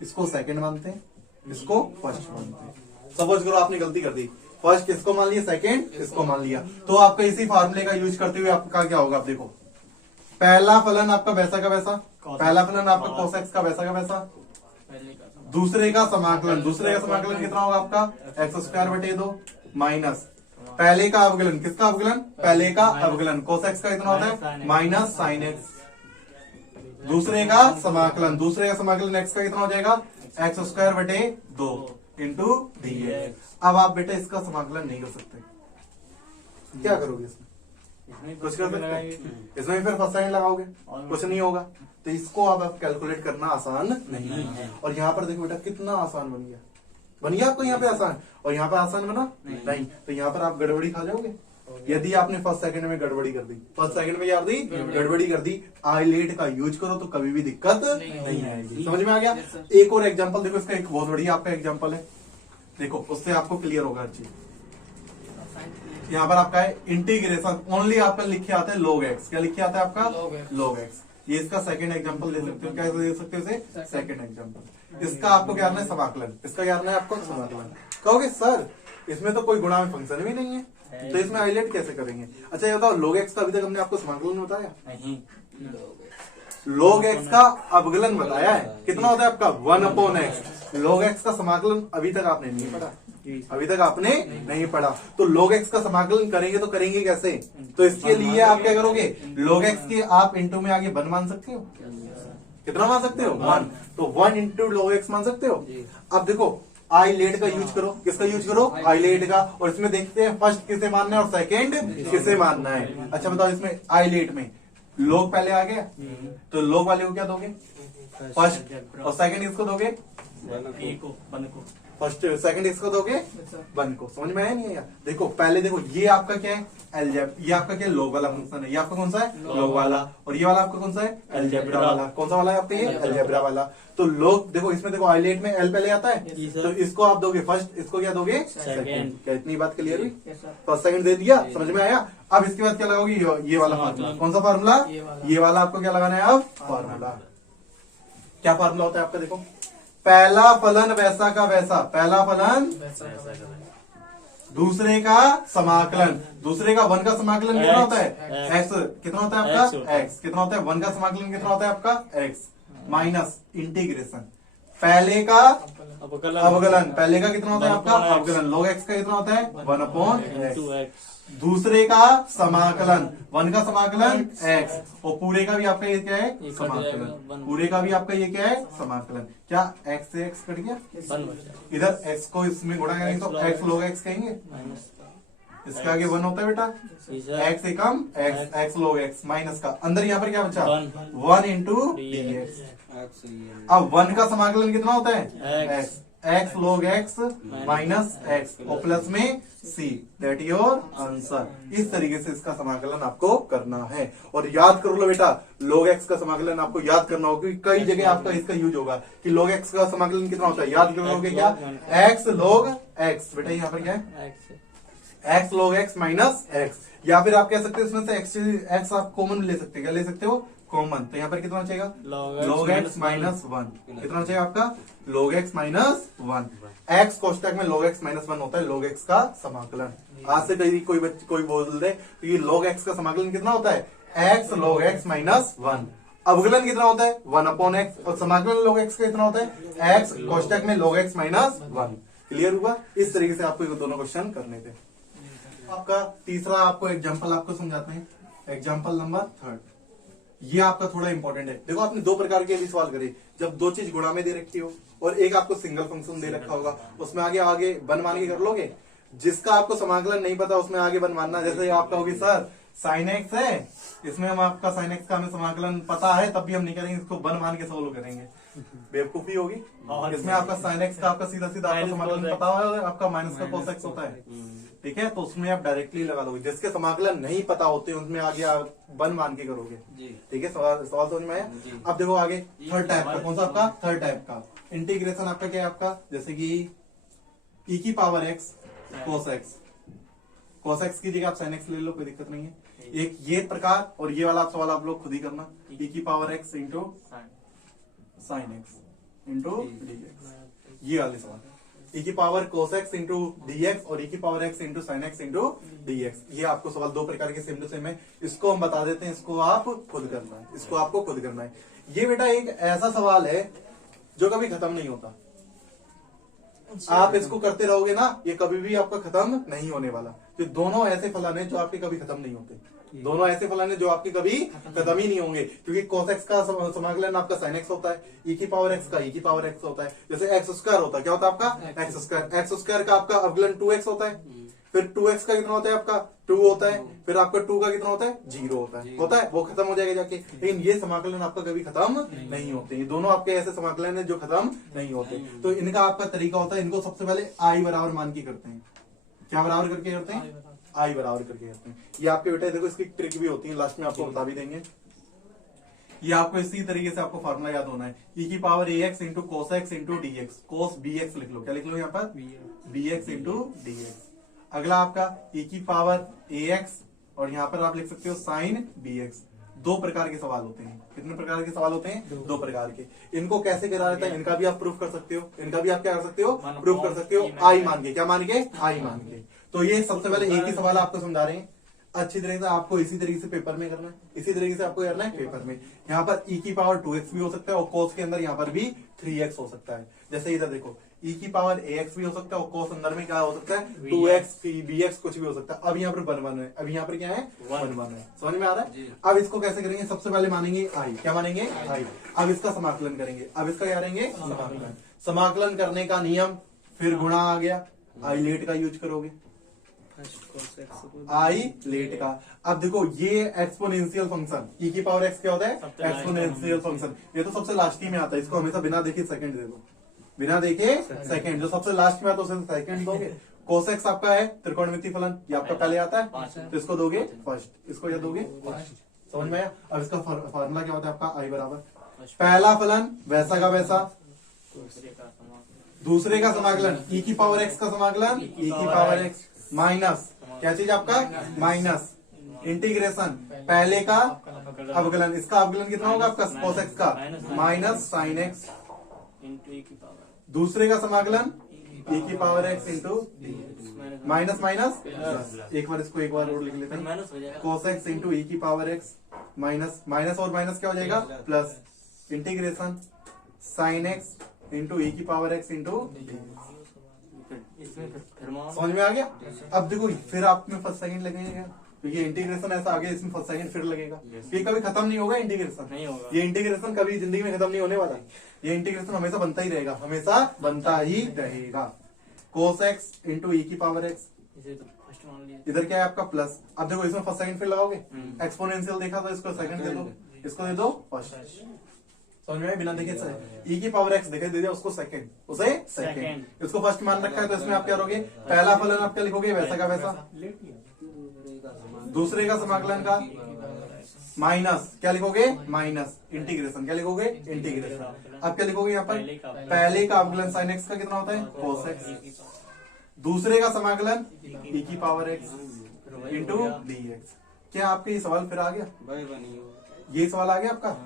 इसको सेकंड मानते हैं, इसको फर्स्ट मानते हैं। सपोज करो आपने गलती कर दी, फर्स्ट इसको मान लिया, सेकंड इसको मान लिया, तो आपका इसी फार्मूले का यूज करते हुए आपका क्या होगा? आप देखो पहला फलन आपका वैसा का वैसा, पहला फलन आपका कोस एक्स का वैसा का वैसा, दूसरे का समाकलन, दूसरे का समाकलन कितना होगा आपका? एक्स स्क्वायर बटे 2 माइनस पहले का अवकलन, किसका अवकलन? पहले का अवकलन कोस एक्स का कितना होता है? Minus sine x. दूसरे का समाकलन, दूसरे का समाकलन एक्स का कितना हो जाएगा? एक्स स्क्वायर बटे 2 इंटू डी एक्स। अब आप बेटा इसका समाकलन नहीं कर सकते, क्या करोगे इसमें? कुछ कर सकते? इसमें फिर फर्स्ट साइन लगाओगे, कुछ नहीं होगा। तो इसको अब आप कैलकुलेट करना आसान नहीं है। और यहाँ पर देखो बेटा कितना आसान बन गया, बन गया आपको यहाँ पे आसान, और यहाँ पे आसान बना नहीं। तो यहाँ पर आप गड़बड़ी खा जाओगे यदि आपने फर्स्ट सेकंड में गड़बड़ी कर दी, फर्स्ट सेकंड में क्या कर दी? गड़बड़ी कर दी। आईलेट का यूज करो तो कभी भी दिक्कत नहीं आएगी। समझ में आ गया? एक और एग्जांपल देखो, इसका एक बहुत बढ़िया आपका एग्जांपल है, देखो उससे आपको क्लियर होगा हर चीज। यहाँ पर आपका है इंटीग्रेशन, ओनली आपका लिखे आता है log x। क्या लिखे आता है आपका? log x। ये इसका सेकंड एग्जांपल दे सकते हो, क्या दे सकते हो इसे? Second example. इसका आपको क्या करना है? समाकलन। इसका क्या करना है आपको? समाकलन। कहोगे सर इसमें तो कोई गुणा में फंक्शन भी नहीं है, तो इसमें हाईलाइट कैसे करेंगे? अच्छा ये बताओ log x का अभी तक हमने आपको समाकलन बताया नहीं? log x का अवकलन बताया है, कितना होता है आपका? 1/x। log x का समाकलन अभी तक आपने नहीं पढ़ा, अभी तक आपने नहीं पढ़ा। तो log x का समाकलन करेंगे तो करेंगे कैसे? तो इसके लिए आप क्या करोगे? log x के आप इंटू में आगे 1 मान सकते हो। कितना मान सकते हो? 1। तो 1 इंटू log x मान सकते हो। अब देखो आईलेट का यूज करो, किसका यूज करो? आईलेट का। और इसमें देखते हैं फर्स्ट किसे मानना है और सेकंड किसे मानना है। अच्छा बताओ इसमें आईलेट में log पहले आ गया, तो log वाले को क्या दोगे? फर्स्ट। और सेकंड किसको दोगे? फर्स्ट सेकंड इसको दोगे 1 को। समझ में आया नहीं आया? देखो पहले देखो ये आपका क्या है? अलजेब्रा। ये आपका क्या? log वाला फंक्शन है। ये आपका कौन सा है? log वाला। और ये वाला आपका कौन सा है? अलजेब्रा वाला। कौन सा वाला है आपका? ये अलजेब्रा वाला। तो log देखो इसमें देखो आईलेट में l पहले आता है, तो इसको आप दोगे फर्स्ट, इसको क्या दोगे? सेकंड। क्या इतनी बात क्लियर हुई? फर्स्ट सेकंड दे दिया, समझ में आया? अब इसके बाद क्या लगाओगे? ये वाला फार्मूला। कौन सा फार्मूला? ये वाला आपको क्या लगाना है अब? फार्मूला। क्या फार्मूला होता है आपका? देखो पहला फलन वैसा का वैसा, पहला फलन दूसरे का समाकलन, दूसरे का 1 का समाकलन कितना होता है? x। कितना होता है आपका? x। कितना होता है? 1 का समाकलन कितना होता है आपका? x माइनस इंटीग्रेशन पहले का अवकलन, पहले का कितना होता है आपका? अवकलन। log x का कितना होता है? 1/x। दूसरे का समाकलन, 1 का समाकलन x, और पूरे का भी आपका ये क्या है? समाकलन। पूरे का भी आपका ये क्या है? समाकलन। क्या x से x कट गया? इधर x को इसमें गुणा करेंगे तो x log x कहेंगे, इसके आगे 1 होता है बेटा, x से कम x log x माइनस का, अंदर यहाँ पर क्या बचा? 1 इंटू dx। अब 1 का समाकलन कितना होता है? x log x minus x और प्लस में c, दैट योर आंसर। इस तरीके से इसका समाकलन आपको करना है। और याद कर लो बेटा, log x का समाकलन आपको याद करना होगा, क्योंकि कई जगह आपका इसका यूज होगा कि log x का समाकलन कितना होता है। याद कर लोगे क्या? x log x। बेटा यहाँ पर क्या है? x log x minus x। या फिर आप कह सकते हो इसमें से x आप कॉमन ले सकते हो। क्या ले सकते हो? कॉमन। तो यहाँ पर कितना चाहिए? log x minus 1। कितना चाहिए आपका? log x minus 1। x कोष्टक में log x माइनस 1 होता है log x का समाकलन। आज से कहीं कोई बोल दे तो ये log x का समाकलन कितना होता है? x log x minus 1। अवकलन कितना होता है? 1/x। और समाकलन log x का कितना होता है? x कोष्टक में log x माइनस 1। क्लियर हुआ? इस तरीके से आपको ये दोनों क्वेश्चन करने थे। आपका तीसरा आपको एग्जाम्पल आपको समझाते हैं। एग्जाम्पल नंबर 3, ये आपका थोड़ा इंपॉर्टेंट है। देखो आपने दो प्रकार के भी सवाल करे, जब दो चीज गुणा में दे रखी हो और एक आपको सिंगल फंक्शन दे रखा होगा, उसमें आगे आगे बन मान के कर लोगे। जिसका आपको समाकलन नहीं पता उसमें आगे बन मानना, जैसे आपका होगी सर साइन एक्स है, इसमें हम आपका साइन एक्स का हमें समाकलन पता है तब भी हम नहीं करेंगे, इसको बन मान के सोल्व करेंगे, बेवकूफी होगी। इसमें आपका साइन एक्स का आपका सीधा सीधा आपका समाकलन पता है, आपका माइनस का कोस एक्स होता है, ठीक है, तो उसमें आप डायरेक्टली लगा लोगे। जिसके समाकलन नहीं पता होते उसमें आगे आप बन मान के करोगे, ठीक है। सवाल समझ में आया। अब देखो आगे थर्ड टाइप का, कौन सा आपका थर्ड टाइप का इंटीग्रेशन आपका क्या है आपका, जैसे कि ई की power x cos x, cos x की जगह आप साइन एक्स ले लो, कोई दिक्कत नहीं है। एक ये प्रकार और ये वाला सवाल आप लोग खुद ही करना, ई की power x into sine x into d x, ये वाले सवाल ई की पावर कोस एक्स इंटू डी एक्स और ई की power x into sine x into d x, ये आपको सवाल दो प्रकार के सेम टू सेम है। इसको हम बता देते हैं, इसको आप खुद करना है, इसको आपको खुद करना है। ये बेटा एक ऐसा सवाल है जो कभी खत्म नहीं होता, आप इसको करते रहोगे ना, ये कभी भी आपका खत्म नहीं होने वाला। तो दोनों ऐसे फलन है जो आपके कभी खत्म नहीं होते, दोनों ऐसे फलन है जो आपके कभी खत्म ही नहीं होंगे, क्योंकि cos x का समाकलन आपका sin x होता है, e की पावर x का e की पावर x होता है। जैसे x स्क्वायर होता है, क्या होता है आपका x स्क्वायर का आपका अवकलन 2x होता है, फिर 2x का कितना होता है आपका 2 होता है, फिर आपका 2 का कितना होता है 0 होता है, वो खत्म हो जाएगा जाके। लेकिन ये समाकलन आपका कभी खत्म नहीं होते, ये दोनों आपके ऐसे समाकलन है जो खत्म नहीं होते। तो इनका आपका तरीका होता है, इनको सबसे पहले आई बराबर मान के करते हैं। क्या बराबर करके करते हैं? आई बराबर करके करते हैं। ये आपके बेटे देखो इसकी ट्रिक भी होती है, लास्ट में आपको बता भी देंगे। ये आपको इसी तरीके से आपको फॉर्मूला याद होना है, e की power ax into cos x into d x, cos bx लिख लो, क्या लिख लो यहाँ पर bx इंटू डी एक्स। अगला आपका e की पावर ax और यहाँ पर आप लिख सकते हो साइन bx। दो प्रकार के सवाल होते हैं। कितने प्रकार के सवाल होते हैं? दो प्रकार के। इनको कैसे करा जाता है, इनका भी आप प्रूफ कर सकते हो, इनका भी आप क्या कर सकते हो, प्रूफ कर सकते हो, आई मान के। क्या मान के? आई मान के। तो ये सबसे पहले एक ही सवाल आपको समझा रहे हैं, अच्छी तरीके से आपको इसी तरीके से पेपर में करना है, इसी तरीके से आपको करना है पेपर में। यहाँ पर e की पावर 2x भी हो सकता है और cos के अंदर यहाँ पर भी 3x हो सकता है। जैसे इधर देखो e की पावर ax भी हो सकता है और cos अंदर में क्या हो सकता है 2x bx कुछ भी हो सकता है। अब यहाँ पर बन है, अब यहाँ पर क्या है बन है, समझ में आ रहा है। अब इसको कैसे करेंगे, सबसे पहले मानेंगे आई। क्या मानेंगे? आई। अब इसका समाकलन करेंगे, अब इसका क्या करेंगे समाकलन। समाकलन करने का नियम, फिर गुणा आ गया, आई लेट का यूज करोगे, आई लेट का। अब देखो ये एक्सपोनेंशियल फंक्शन e की पावर x क्या होता है एक्सपोनेंशियल फंक्शन, ये तो सबसे लास्ट ही में आता है, इसको हमेशा बिना देखे सेकंड दे दो, बिना देखे सेकंड, जो सबसे लास्ट में आता है उसे सेकंड दोगे। cos x आपका है त्रिकोणमितीय फलन, ये आपका पहले आता है, तो इसको दोगे फर्स्ट, इसको क्या दोगे फर्स्ट, समझ में आया। अब इसका फॉर्मूला क्या होता है आपका आई बराबर पहला फलन वैसा का वैसा, दूसरे का समाकलन e की पावर x का समाकलन e की पावर x माइनस क्या चीज आपका माइनस इंटीग्रेशन पहले का अवकलन, इसका अवकलन कितना होगा आपका cos x का माइनस साइन x, दूसरे का समाकलन e की power x into minus minus, एक बार इसको एक बार और लिख लेते हैं, cos x इंटू e की पावर x माइनस माइनस और माइनस क्या हो जाएगा plus integration sine x into e की पावर x इंटू, समझ में आ गया। अब देखो फिर आप में फर्स्ट सेकंड लगेगा, क्योंकि इंटीग्रेशन ऐसा आगे इसमें फर्स्ट सेकंड फिर लगेगा, ये कभी खत्म नहीं होगा इंटीग्रेशन, नहीं होगा ये इंटीग्रेशन कभी जिंदगी में खत्म नहीं होने वाला, ये इंटीग्रेशन हमेशा बनता ही रहेगा, हमेशा बनता ही रहेगा। cos x इंटू e की पावर x, इधर क्या है आपका प्लस। अब देखो इसमें फर्स्ट सेकंड फिर लगाओगे, एक्सपोनेंशियल देखा तो इसको सेकंड दे दो, इसको दे दो फर्स्ट, समझ में बिना देखे e की पावर x देखे दे दिया उसको सेकंड, उसे सेकंड, इसको फर्स्ट मान रखा है तो इसमें आप क्या करोगे, पहला फलन आप क्या लिखोगे वैसा का वैसा, दूसरे का समाकलन का माइनस क्या लिखोगे माइनस इंटीग्रेशन, क्या लिखोगे इंटीग्रेशन। अब क्या लिखोगे यहाँ पर पहले का अवकलन साइन x का कितना होता है cos x, दूसरे का समाकलन e की पावर x इंटू dx। क्या आपके ये सवाल फिर आ गया, ये सवाल आ गया आपका,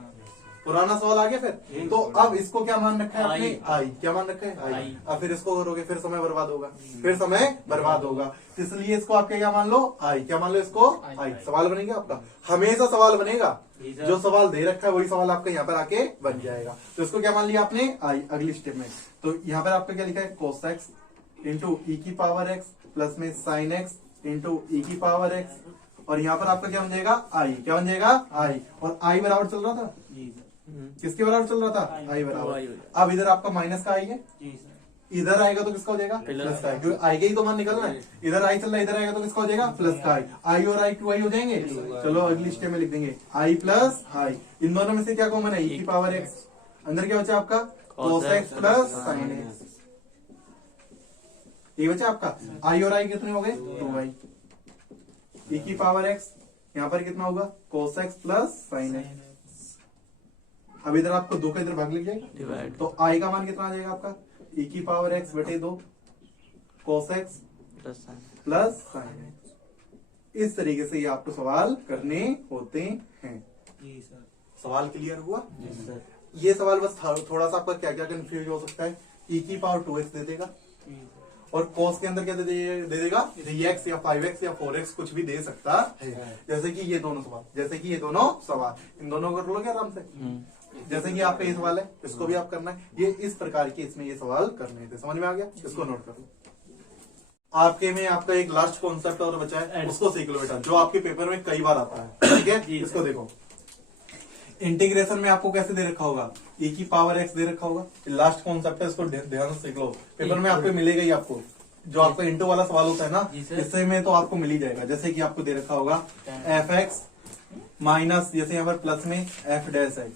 पुराना सवाल आ गया फिर। तो अब इसको क्या मान रखा है आपने आई, क्या मान रखा है आई। अब फिर इसको करोगे फिर समय बर्बाद होगा, फिर समय बर्बाद होगा, इसलिए इसको आप क्या मान लो आई, क्या मान लो इसको आई। सवाल बनेगा आपका, हमेशा सवाल बनेगा, जो सवाल दे रखा है वही सवाल आपका यहाँ पर आके बन जाएगा। तो इसको क्या मान लिया आपने आई। अगली स्टेप में तो यहाँ पर आपका क्या लिखा है cos x इंटू e की पावर x प्लस में sin x इंटू e की पावर x और यहाँ पर आपका क्या बन जाएगा आई, क्या बन जाएगा आई, और आई बराबर चल रहा था, किसके बराबर चल रहा था, आई बराबर। अब इधर आपका माइनस का आई है, इधर आएगा तो किसका हो जाएगा, प्लस का आई, क्योंकि आई के ही तो मान निकलना है। इधर आई चल रहा है, इधर आएगा तो किसका हो जाएगा, प्लस का आई। आई और आई टू आई हो जाएंगे। चलो अगली स्टेप में लिख देंगे आई प्लस आई। इन दोनों में से क्या कॉमन है, ई की पावर एक्स, अंदर क्या बचा आपका cos x plus sine x, ये बचा आपका। आई और आई कितने हो गए, 2i, ई की पावर एक्स यहाँ पर कितना होगा cos x plus sine x. अब इधर आपको 2 का इधर भाग लिख जाएगा, तो आई का मान कितना आ जाएगा आपका, ई की पावर एक्स बटे 2 cos x plus sine x. इस तरीके से ये आपको सवाल करने होते हैं। सवाल क्लियर हुआ? ये सवाल बस थोड़ा सा आपका क्या क्या कंफ्यूज हो सकता है, ई की पावर 2x दे देगा और cos के अंदर क्या दे देगा 3x या 5x या 4x कुछ भी दे सकता है। जैसे कि ये दोनों सवाल, इन दोनों को कर लोगे आराम से। जैसे कि आपका ये सवाल है, इसको भी आप करना है। ये इस प्रकार के इसमें ये सवाल करने थे, समझ में आ गया? इसको नोट कर लो। आपके में आपका एक लास्ट कॉन्सेप्ट और बचा है, उसको सीख लो बेटा, जो आपके पेपर में कई बार आता है। ठीक है, इसको देखो। इंटीग्रेशन में आपको कैसे दे रखा होगा, e की पावर x दे रखा होगा। लास्ट कॉन्सेप्ट है, इसको ध्यान से सीख लो, पेपर में आपको मिलेगा ही। आपको जो आपका इंटू वाला सवाल होता है ना, इससे में तो आपको मिल ही जाएगा। जैसे कि आपको दे रखा होगा f(x) माइनस, जैसे यहाँ पर प्लस में f'(x)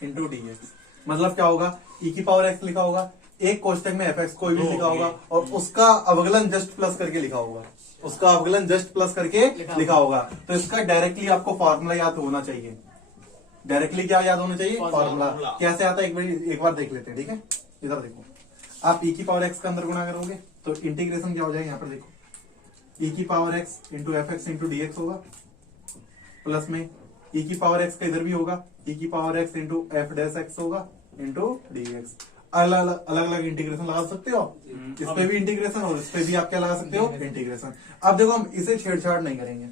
इंटू dx। मतलब क्या होगा, e की पावर x लिखा होगा, एक कोष्टक में f(x) कोई भी लिखा होगा और उसका अवकलन जस्ट प्लस करके लिखा होगा, उसका अवकलन जस्ट प्लस करके लिखा होगा। तो इसका डायरेक्टली आपको फॉर्मूला याद होना चाहिए। डायरेक्टली क्या याद होना चाहिए, फॉर्मूला। कैसे आता है एक बार देख लेते हैं। ठीक है, इधर देखो, आप e की पावर x का अंदर गुणा करोगे तो इंटीग्रेशन क्या हो जाएगा, यहाँ पर देखो e की power x into f(x) into dx होगा, प्लस में e की पावर x का इधर भी होगा, e की पावर x इंटू f'(x) होगा इंटू dx। अलग अलग इंटीग्रेशन लगा सकते हो, इस पे भी इंटीग्रेशन और इस पे भी आप क्या लगा सकते हो, इंटीग्रेशन। अब देखो हम इसे छेड़छाड़ नहीं करेंगे,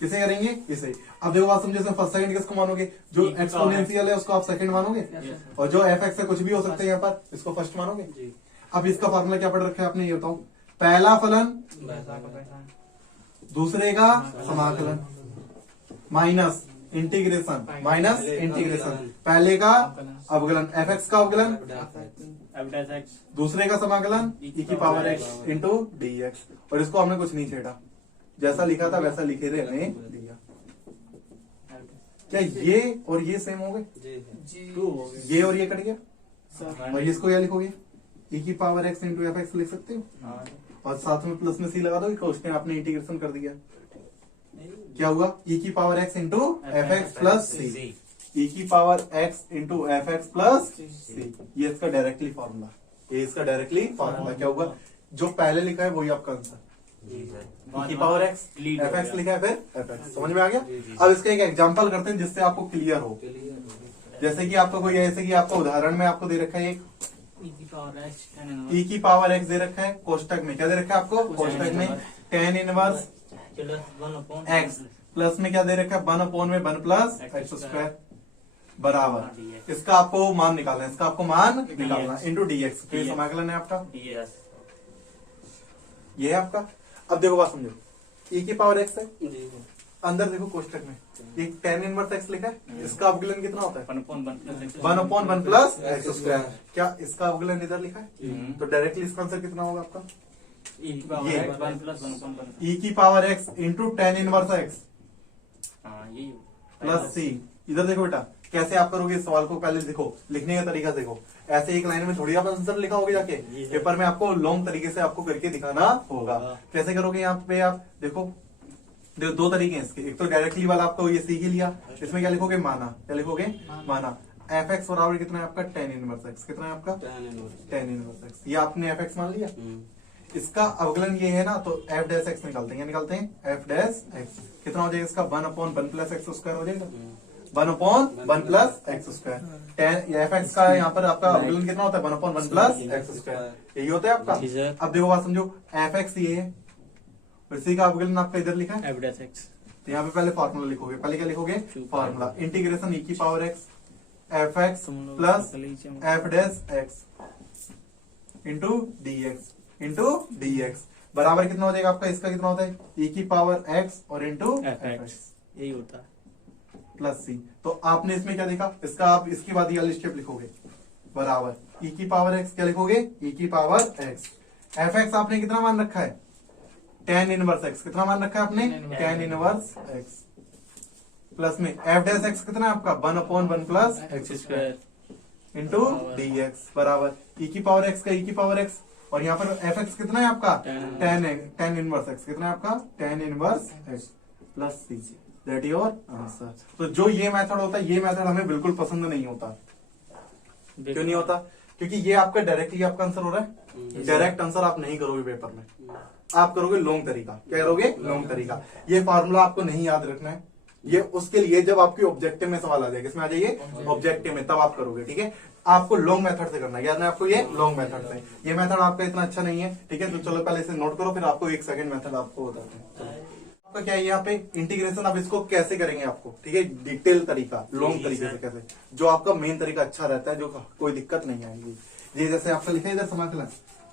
किसे करेंगे, इसे। अब देखो बात समझे, फर्स्ट सेकंड किसको मानोगे, जो एक्सपोनेंशियल है उसको आप सेकंड मानोगे, और जो f(x) है कुछ भी हो सकता है यहाँ पर, इसको फर्स्ट मानोगे। अब इसका फॉर्मूला क्या पढ़ रखा है आपने, ये बताओ। पहला फलन दूसरे का समाकलन माइनस इंटीग्रेशन, माइनस इंटीग्रेशन, पहले का अवकलन f(x) का अवकलन, दूसरे का समाकलन e की पावर x इंटू dx। और इसको हमने कुछ नहीं छेड़ा, जैसा लिखा था वैसा लिखे रहने दिया। क्या ये और ये सेम हो गए, ये और ये कट गया, और इसको क्या लिखोगे, e की पावर x इंटू f(x) लिख सकते हो, और साथ में प्लस में c लगा दोगे, उसने आपने इंटीग्रेशन कर दिया। क्या हुआ, e की power x into f(x) plus c, e की power x into f(x) plus c। ये इसका डायरेक्टली फॉर्मूला, ये इसका डायरेक्टली फॉर्मूला। क्या होगा, जो पहले लिखा है वही आपका आंसर, e की पावर x f(x) लिखा है फिर f(x), समझ में आ गया। अब इसका एक एग्जांपल करते हैं जिससे आपको क्लियर हो। जैसे कि आपको कोई, ऐसे कि आपका उदाहरण में आपको दे रखा है एक e की पावर x दे रखा है, कोष्टक में क्या दे रखा है आपको, कोष्टक में tan इनवर्स x, प्लस में क्या दे रखा है 1/1 प्लस x² बराबर, इसका आपको मान निकालना है, इसका आपको मान निकालना इंटू dx। तो ये समाकलन है आपका, ये है आपका। अब देखो बात समझो, e की पावर x है, अंदर देखो कोष्टक में एक tan इनवर्स x लिखा है, इसका अवकलन कितना होता है 1/1 प्लस x²। क्या इसका अवकलन इधर लिखा है, तो डायरेक्टली इसका आंसर कितना होगा आपका, e की power x into tan inverse x plus c। इधर देखो बेटा, कैसे आप करोगे इस सवाल को, पहले देखो लिखने का तरीका देखो। ऐसे एक लाइन में थोड़ी आप आंसर लिखा होगा, जाके पेपर में आपको लॉन्ग तरीके से आपको करके दिखाना होगा। कैसे करोगे, यहाँ पे आप देखो, दो तरीके हैं इसके। एक तो डायरेक्टली वाला आपको ये सीख ही लिया, इसमें क्या लिखोगे, माना। क्या लिखोगे, माना f(x) बराबर कितना है आपका tan इनवर्स x। कितना है आपका tan इनवर्स x, ये आपने f(x) मान लिया। इसका अवकलन ये है ना, तो f'(x) निकालते हैं, निकालते हैं f'(x) कितना हो जाएगा इसका 1/1 प्लस x² हो जाएगा, 1/1 प्लस x²। f(x) का यहाँ पर आपका अवकलन कितना होता है 1/1 प्लस x², यही होता है आपका। अब देखो बात समझो, f(x) ये है, इसी का अवकलन आपका इधर लिखा है f'(x), तो यहाँ पे पहले फॉर्मूला लिखोगे। पहले क्या लिखोगे, फॉर्मूला इंटीग्रेशन e की power x f(x) plus f'(x) into dx बराबर कितना हो जाएगा आपका, इसका कितना होता है e की पावर x और इंटू fx यही होता है प्लस c। तो आपने इसमें क्या देखा, इसका आप इसकी बाद वाली स्टेप लिखोगे बराबर e की पावर x, क्या लिखोगे e की पावर x। fx आपने कितना मान रखा है, tan इनवर्स x, कितना मान रखा है आपने tan इनवर्स x, प्लस में f डैश x कितना है आपका 1/1 plus x square into dx बराबर e की पावर x का e की पावर x, और यहाँ पर fx कितना है आपका tan इनवर्स x, कितना है आपका tan inverse x plus c, that your answer. तो जो ये मेथड होता है, ये मेथड हमें बिल्कुल पसंद नहीं होता। क्यों नहीं होता, क्योंकि ये आपका डायरेक्टली आपका आंसर हो रहा है, डायरेक्ट आंसर आप नहीं करोगे पेपर में, आप करोगे लॉन्ग तरीका। क्या करोगे, लॉन्ग तरीका। ये फार्मूला आपको नहीं याद रखना है, ये उसके लिए जब आपकी ऑब्जेक्टिव में सवाल आ जाएगा, इसमें आ जाइए ऑब्जेक्टिव में, तब आप करोगे। ठीक है, आपको लॉन्ग मेथड से करना है, याद है आपको, ये लॉन्ग मेथड से। ये मेथड आपका इतना अच्छा नहीं है, ठीक है, तो चलो पहले इसे नोट करो, फिर आपको एक सेकंड मेथड आपको बताते हैं। आपका क्या है यहाँ पे इंटीग्रेशन, आप इसको कैसे करेंगे आपको, ठीक है, डिटेल तरीका, लॉन्ग तरीके से कैसे, जो आपका मेन तरीका अच्छा रहता है, जो कोई दिक्कत नहीं आएगी। ये जैसे आपका लिखा है इधर समाकलन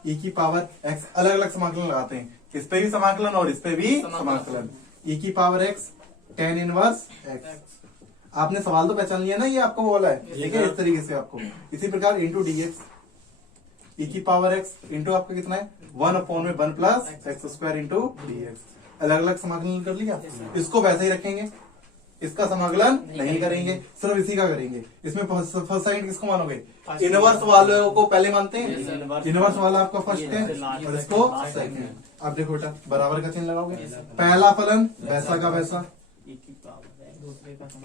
e की पावर x, अलग अलग समाकलन लगाते हैं, इस पे भी समाकलन और इस पे भी समाकलन, e की power x tan inverse x। आपने सवाल तो पहचान लिया ना, ये आपको बोला है, ठीक है, इस तरीके से आपको। इसी प्रकार इंटू dx, e की पावर x इंटू आपका कितना है 1/1 plus x square into dx। अलग अलग समाकलन कर लिया, इसको वैसे ही रखेंगे, इसका समाकलन नहीं करेंगे, सिर्फ इसी का करेंगे। इसमें फर्स्ट साइड किसको मानोगे, इनवर्स वालों को पहले मानते हैं, इनवर्स वाला आपका फर्स्ट है और इसको सेकंड। अब देखो बेटा, बराबर का चिन्ह लगाओगे, पहला फलन वैसा का वैसा,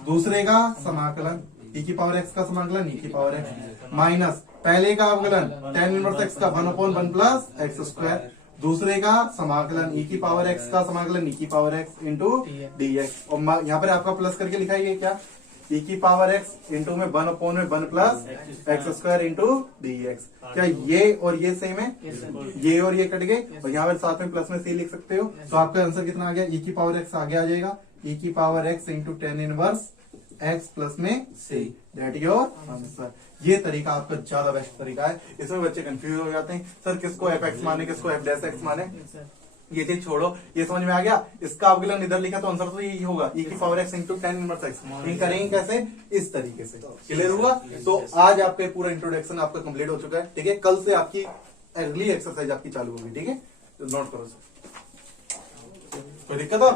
दूसरे का समाकलन e की पावर x का समाकलन e की पावर x माइनस पहले का अवकलन tan इनवर्स x का 1/1 प्लस x स्क्वायर, दूसरे का समाकलन e की पावर x का समाकलन e की पावर x इंटू dx। और यहाँ पर आपका प्लस करके लिखा है, ये क्या e की पावर x इंटू में 1/1 plus x square into dx। क्या ये और ये सेम है, ये और ये कट गए, और यहाँ पर साथ में प्लस में c लिख सकते हो। तो आपका आंसर कितना आ गया, e की पावर x आगे आ जाएगा, e की power x into tan inverse x plus में c, दैट योर आंसर। ये तरीका आपका ज्यादा बेस्ट तरीका है। इसमें बच्चे कंफ्यूज हो जाते हैं, सर किसको fx माने, किसको f डैश x माने। ये चीज छोड़ो, ये समझ में आ गया, इसका अवकलन इधर लिखा तो आंसर तो यही होगा, e की power x into tan inverse x। ये करेंगे कैसे, इस तरीके से। क्लियर हुआ। तो आज आपका पूरा इंट्रोडक्शन आपका कंप्लीट हो चुका है, ठीक है। कल से आपकी अगली एक्सरसाइज आपकी चालू होगी, ठीक है, तो नोट करो सर। कोई दिक्कत हो।